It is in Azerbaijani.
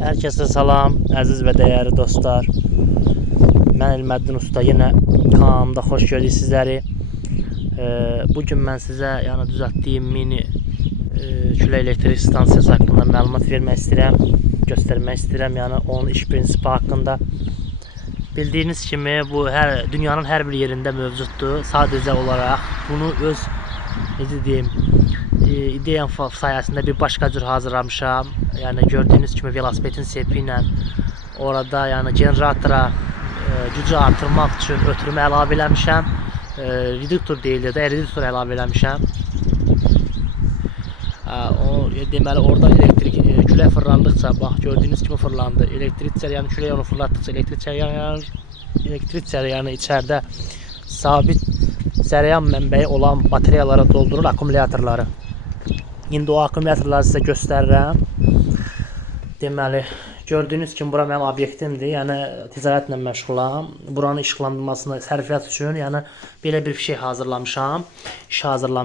Herkese salam, əziz və dəyərli dostlar. Mən Elməddin Usta, yenə kanalımda xoş gördük sizləri. Bugün mən sizə düzəltdiyim mini külək elektrik stansiyası haqqında məlumat vermək istəyirəm, göstərmək istəyirəm, onun iş prinsipi haqqında. Bildiyiniz kimi bu dünyanın hər bir yerində mövcuddur. Sadəcə olaraq bunu öz ideyam sayəsində bir başqa cür hazırlamışam. Gördüyünüz kimi velosipedin sepi ilə orada generatora gücü artırmaq üçün ötürmə əlavə eləmişəm. Reduktor deyilir də, reduktor əlavə eləmişəm. Deməli orada elektrik külək fırlandıqca, bax gördüyünüz kimi fırlandı. Elektrik cərəyanı külək onu fırlatdıqca elektrik cərəyanı içəridə sabit cərəyan mənbəyi olan batareyalara doldurur akkumulyatorları. İndi o akkumulyatorları sizə göstərirəm. Deməli, gördüyünüz kimi bura mənim obyektimdir, ticarətlə məşğulam. Buranın işıqlandırmasını, sərfiyyat üçün, belə bir şey hazırlamışam.